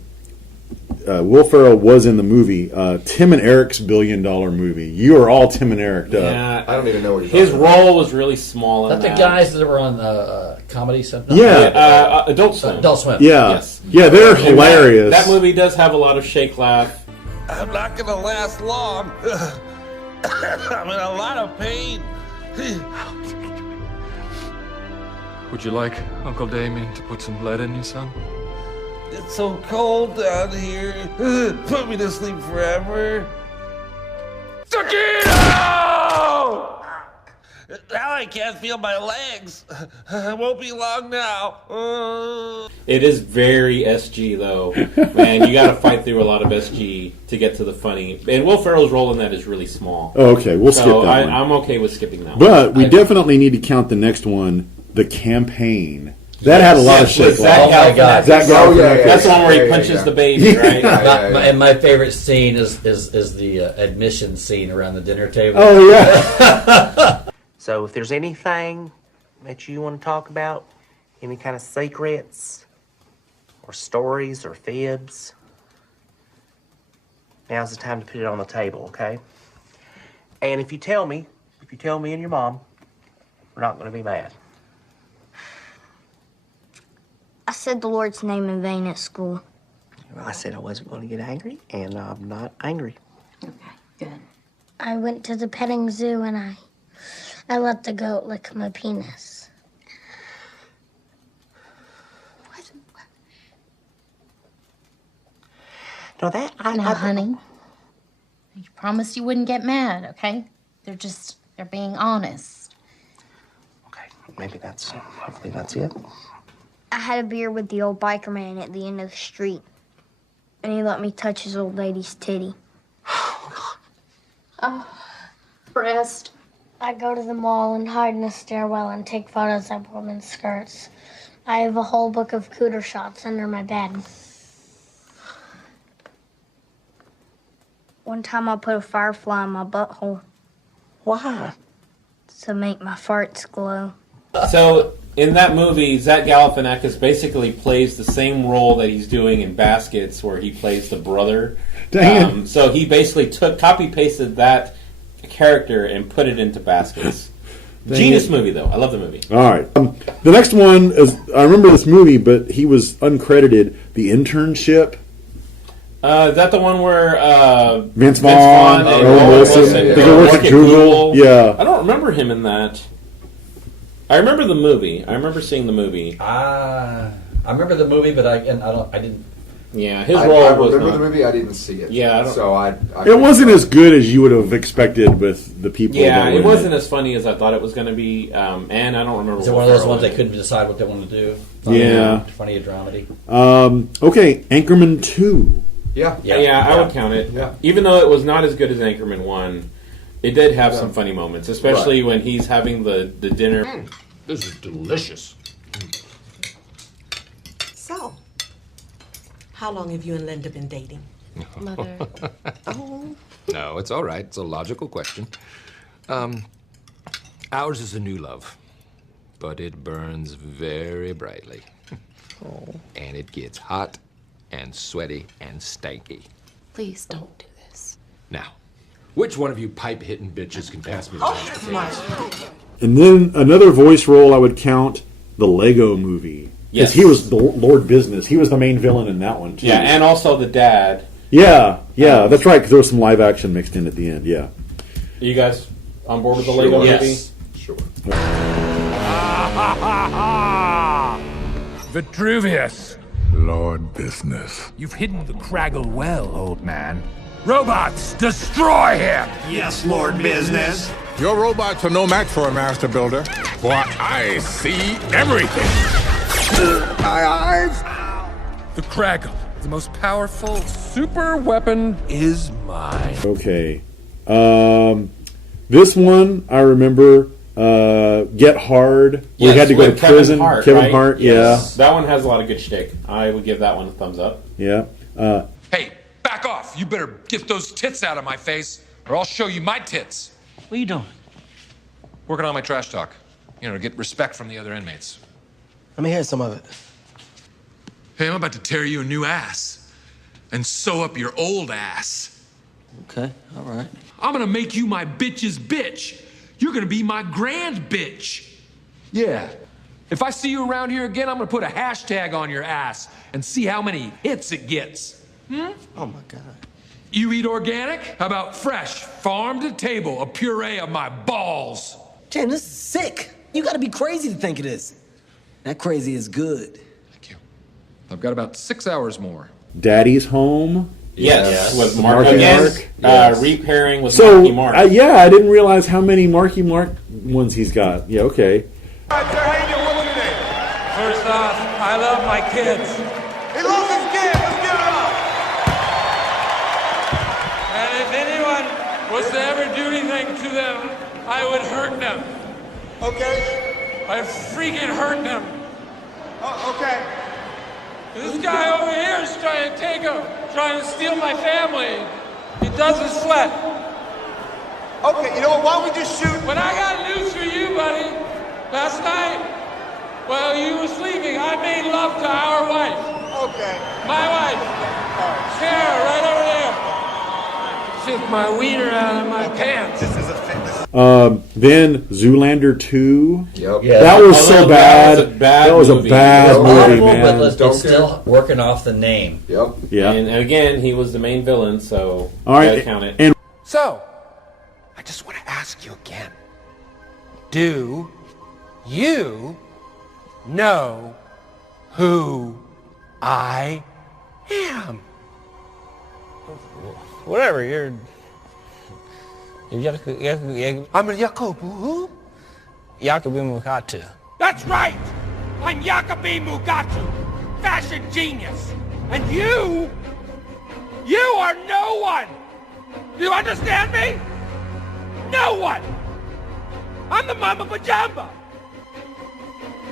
Will Ferrell was in the movie Tim and Eric's $1 billion movie. You are all Tim and Eric. Yeah, I don't even know what his role was really small. Is that the guys that were on Comedy Central? Yeah, Adult Swim. Adult Swim. Yeah, yes. Yeah, they're hilarious. That movie does have a lot of shake laugh. I'm not going to last long. I'm in a lot of pain. Would you like Uncle Damien to put some lead in you, son? It's so cold down here. Put me to sleep forever. Taquito! Now I can't feel my legs. It won't be long now. It is very SG though, man. You got to fight through a lot of SG to get to the funny. And Will Ferrell's role in that is really small. Oh, okay, we'll skip that one. I'm okay with skipping that one. But we definitely need to count the next one, The Campaign. That had a lot of shit. Oh my God! That's the one where he punches the baby, right? And my favorite scene is the admission scene around the dinner table. Oh yeah. So if there's anything that you want to talk about, any kind of secrets or stories or fibs, now's the time to put it on the table, okay? And if you tell me and your mom, we're not going to be mad. I said the Lord's name in vain at school. Well, I said I wasn't going to get angry, and I'm not angry. Okay, good. I went to the petting zoo and I let the goat lick my penis. No, that Now, honey, you promised you wouldn't get mad, okay? They're being honest. Okay, hopefully that's it. I had a beer with the old biker man at the end of the street, and he let me touch his old lady's titty. Oh, breast. I go to the mall and hide in the stairwell and take photos of women's skirts. I have a whole book of cooter shots under my bed. One time I put a firefly in my butthole. Why? To make my farts glow. So in that movie, Zach Galifianakis basically plays the same role that he's doing in Baskets, where he plays the brother. So he basically copy pasted that character and put it into Baskets. Genius movie, though. I love the movie. All right. The next one is, I remember this movie, but he was uncredited. The Internship. Is that the one where Vince Vaughn and Owen Wilson work at Google? Yeah. I don't remember him in that. I remember the movie. I remember seeing the movie. I remember the movie, but I didn't. Yeah, his role I was remember not. the movie. I didn't see it. Yeah, I don't, so I It wasn't as good as you would have expected with the people. Yeah, that were it in wasn't as funny as I thought it was going to be, and I don't remember. Is it Will one of those Ferrell ones in they it. couldn't decide what they wanted to do? Yeah. Funny or dramedy? Okay, Anchorman 2. Yeah, I would count it. Yeah. Even though it was not as good as Anchorman 1, it did have some funny moments, especially when he's having the dinner. This is delicious. So, how long have you and Linda been dating? Mother. Oh. No, it's all right. It's a logical question. Ours is a new love, but it burns very brightly. And it gets hot and sweaty and stanky. Please don't do this. Now, which one of you pipe-hitting bitches can pass me the mashed potatoes? And then another voice role I would count, the Lego Movie. Yes. Because he was the Lord Business. He was the main villain in that one, too. Yeah, and also the dad. Yeah, that's right, because there was some live action mixed in at the end, yeah. Are you guys on board with the Lego movie? Sure. Vitruvius. Lord Business. You've hidden the Craggle well, old man. Robots, destroy him! Yes, Lord Business. Your robots are no match for a master builder. But I see everything. My eyes. The Craggle, the most powerful super weapon, is mine. Okay. This one, I remember, Get Hard, where he had to go to prison. Kevin Hart, yes. That one has a lot of good shtick. I would give that one a thumbs up. yeah. Hey, back off. You better get those tits out of my face, or I'll show you my tits. What are you doing? Working on my trash talk. You know, to get respect from the other inmates. Let me hear some of it. Hey, I'm about to tear you a new ass and sew up your old ass. Okay, all right. I'm gonna make you my bitch's bitch. You're gonna be my grand bitch. Yeah. If I see you around here again, I'm gonna put a hashtag on your ass and see how many hits it gets. Oh my God. You eat organic? How about fresh, farm to table, a puree of my balls? Jim, this is sick. You gotta be crazy to think of this. That crazy is good. I've got about 6 hours more. Daddy's Home. Yes, with Marky Mark. Repairing with So, Marky Mark. I didn't realize how many Marky Mark ones he's got. Yeah, okay. First off, I love my kids. He loves his kids. Let's give it up. And if anyone was to ever do anything to them, I would hurt them. Okay. I freaking hurt them. Okay. This guy over here is trying to steal my family. He doesn't sweat. Okay, you know what? Why don't we just shoot? When I got news for you, buddy, last night, while you were sleeping, I made love to our wife. Okay. My wife. Sarah, right over there. Took my wiener out of my pants. This is a fitness. Then Zoolander 2. Yep. Yeah. That was so bad. That was a bad movie, Awful, man. but it's still working off the name. Yep. Yeah. And again, he was the main villain, so All right. gotta count it. And So, I just want to ask you again. Do you know who I am? Whatever, you're I'm a Jacobu. Jacobi Mukatu. That's right! I'm Jacobi Mugatu, fashion genius. And you are no one! Do you understand me? No one! I'm the Mama Pajamba!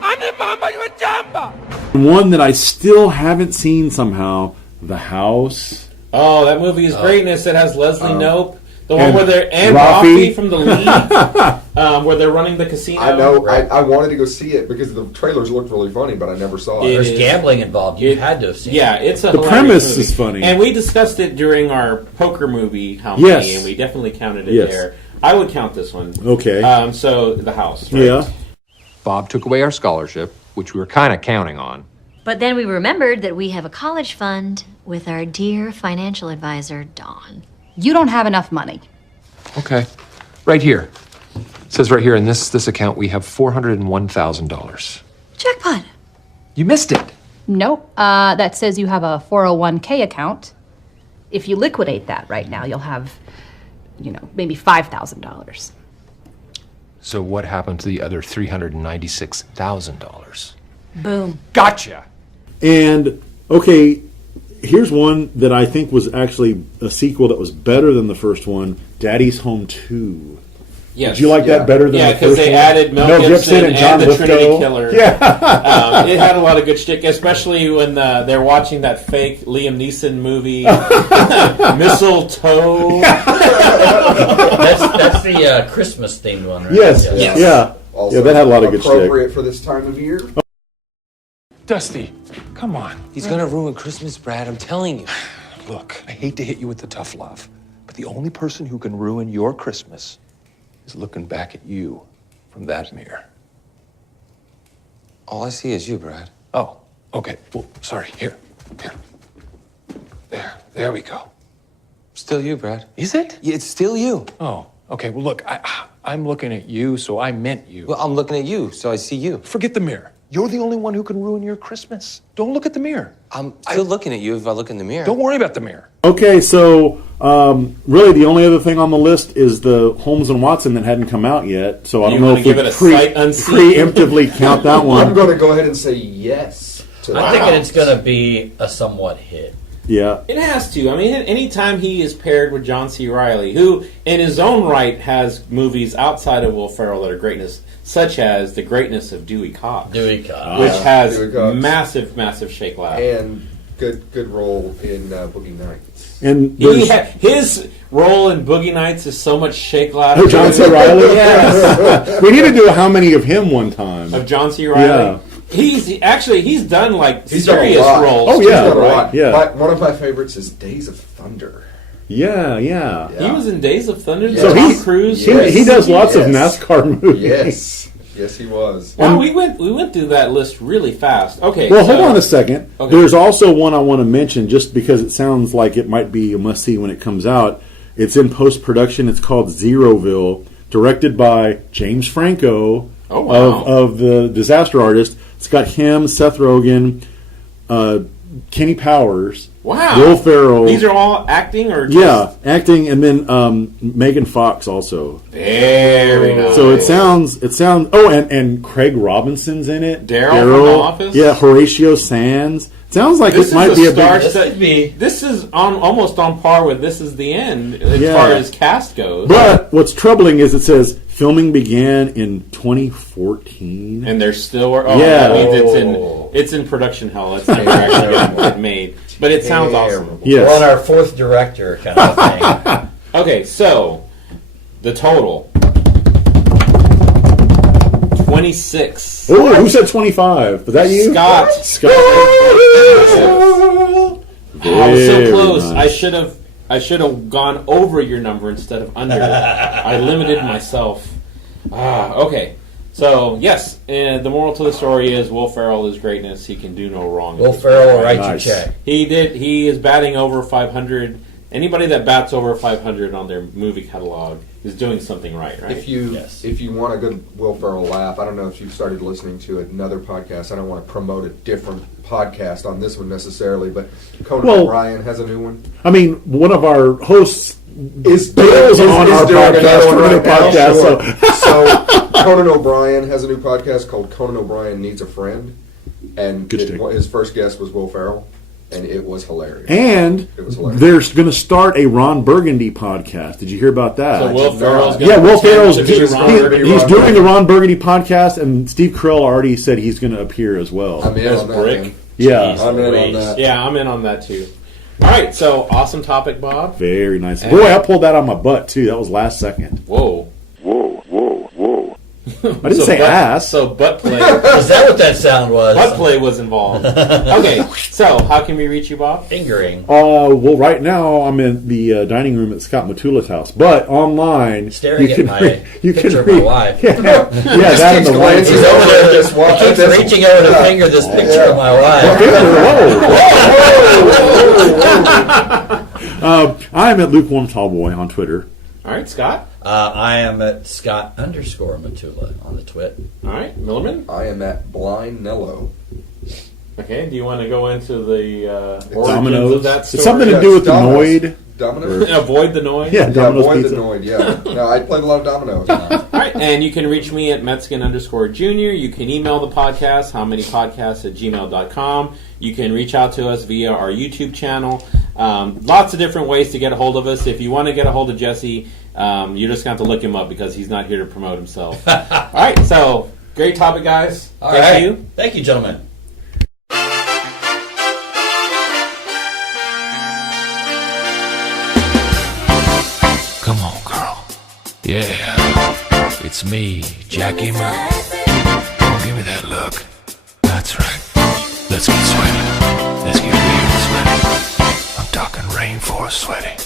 I'm the Mama Pajamba! one that I still haven't seen somehow, The House. Oh, that movie is greatness. It has Leslie Knope. The one and where they're and Rafi. Rafi from the league, where they're running the casino. I know. I wanted to go see it because the trailers looked really funny, but I never saw it. There's gambling involved. You had to have seen it. Yeah, it's a The hilarious premise movie. is funny. And we discussed it during our poker movie, How Yes. Many, and we definitely counted it Yes. there. I would count this one. Okay. So, The House. Right? Yeah. Bob took away our scholarship, which we were kind of counting on. But then we remembered that we have a college fund with our dear financial advisor, Dawn. You don't have enough money. Okay. Right here. says right here in this account we have $401,000. Jackpot. You missed it. Nope. That says you have a 401k account. If you liquidate that right now, you'll have, maybe $5,000. So what happened to the other $396,000? Boom. Gotcha. And okay, here's one that I think was actually a sequel that was better than the first one, Daddy's Home 2. Yes. Did you like that better than the first one? Yeah, because they added Mel Gibson and John the Lithgow. Trinity Killer. Yeah. It had a lot of good shtick, especially when they're watching that fake Liam Neeson movie, Mistletoe. That's the Christmas themed one, right? Yes. Yeah. Also Yeah, that had a lot of good shtick. appropriate for this time of year. Dusty, come on. He's gonna ruin Christmas, Brad. I'm telling you. Look, I hate to hit you with the tough love, but the only person who can ruin your Christmas is looking back at you from that mirror. All I see is you, Brad. Oh, okay. Well, sorry. Here. There we go. Still you, Brad. Is it? Yeah, it's still you. Oh, okay. Well, look, I'm looking at you, so I meant you. Well, I'm looking at you, so I see you. Forget the mirror. You're the only one who can ruin your Christmas. Don't look at the mirror. I'm still looking at you if I look in the mirror. Don't worry about the mirror. Okay, so really the only other thing on the list is the Holmes and Watson that hadn't come out yet. So I don't know if we preemptively count that one. I'm going to go ahead and say yes to that. I'm thinking it's going to be a somewhat hit. Yeah. It has to. I mean, anytime he is paired with John C. Reilly, who in his own right has movies outside of Will Ferrell that are greatness, such as The Greatness of Dewey Cox. Dewey Cox. Which has Dewey Cox. massive shake laugh. And good role in Boogie Nights. And his role in Boogie Nights is so much shake laugh. Oh, John C. Reilly? Yes. We need to do how many of him one time. Of John C. Reilly? Yeah. He's done like He's done a serious lot. roles. Oh, He's yeah. done a lot. Yeah. One of my favorites is Days of Thunder. Yeah. He was in Days of Thunder. Yes. So Tom Cruise. he does lots of NASCAR movies. Yes, he was. Wow, we went through that list really fast. Okay. Well, hold on a second. Okay. There's also one I want to mention just because it sounds like it might be a must-see when it comes out. It's in post-production. It's called Zeroville, directed by James Franco of the Disaster Artist. It's got him, Seth Rogen, Kenny Powers, Wow. Will Ferrell. These are all acting or just... acting, and then Megan Fox also. Very nice. So it sounds. Oh, and Craig Robinson's in it. Daryl from The Office. Yeah, Horatio Sands. Sounds like it might be a big. This is almost on par with This Is the End as far as cast goes. But what's troubling is it says filming began in 2014, and they're still. That means it's in production hell. It's never actually been made. But it sounds awesome. Yes. We're on our fourth director kind of thing. Okay, so the total 26. Oh, who said 25? Was that you? Scott. I was so close. Nice. I should have gone over your number instead of under. I limited myself. Okay. So, yes, the moral to the story is Will Ferrell is greatness. He can do no wrong. Will Ferrell will write you a check. He is batting over 500. Anybody that bats over 500 on their movie catalog is doing something right? If you want a good Will Ferrell laugh, I don't know if you've started listening to another podcast. I don't want to promote a different podcast on this one necessarily, but Conan O'Brien has a new one. I mean, one of our hosts is on our podcast. So Conan O'Brien has a new podcast called Conan O'Brien Needs a Friend, and his first guest was Will Ferrell, and it was hilarious. And they're going to start a Ron Burgundy podcast. Did you hear about that? So Will Ferrell's Will Ferrell's he's doing the Ron Burgundy podcast, and Steve Carell already said he's going to appear as well. I'm in on that. Brick. Yeah, I'm in on that. Yeah, I'm in on that too. All right, so awesome topic, Bob. Very nice. Boy, I pulled that on my butt too. That was last second. Whoa. I didn't say ass. So butt play. Is that what that sound was? Butt play was involved. Okay, so how can we reach you, Bob? Fingering. Well, right now I'm in the dining room at Scott Matula's house, but online staring at my picture of my wife. Yeah, that and the wife. He's over there. He keeps reaching over to finger this picture of my wife. I'm at Lukewarm Tallboy on Twitter. All right, Scott? I am at Scott_Matula on the twit. All right, Millerman? I am at Blind Nello. Okay, do you want to go into the origins Dominoes. of that story? It's something to do with the Noid. Dominoes? Avoid the noise? Yeah, Domino's avoid Pizza. the Noid, yeah. No, I played a lot of dominoes. All right, and you can reach me at Metzgen_Jr. You can email the podcast, howmanypodcasts@gmail.com. You can reach out to us via our YouTube channel. Lots of different ways to get a hold of us. If you want to get a hold of Jesse, you're just going to have to look him up because he's not here to promote himself. All right, so great topic, guys. Thank you. Thank you, gentlemen. Come on, girl. Yeah. It's me, Jackie Murphy. Don't give me that look. That's right. Let's get sweaty. Let's get real sweaty. I'm talking rainforest sweaty.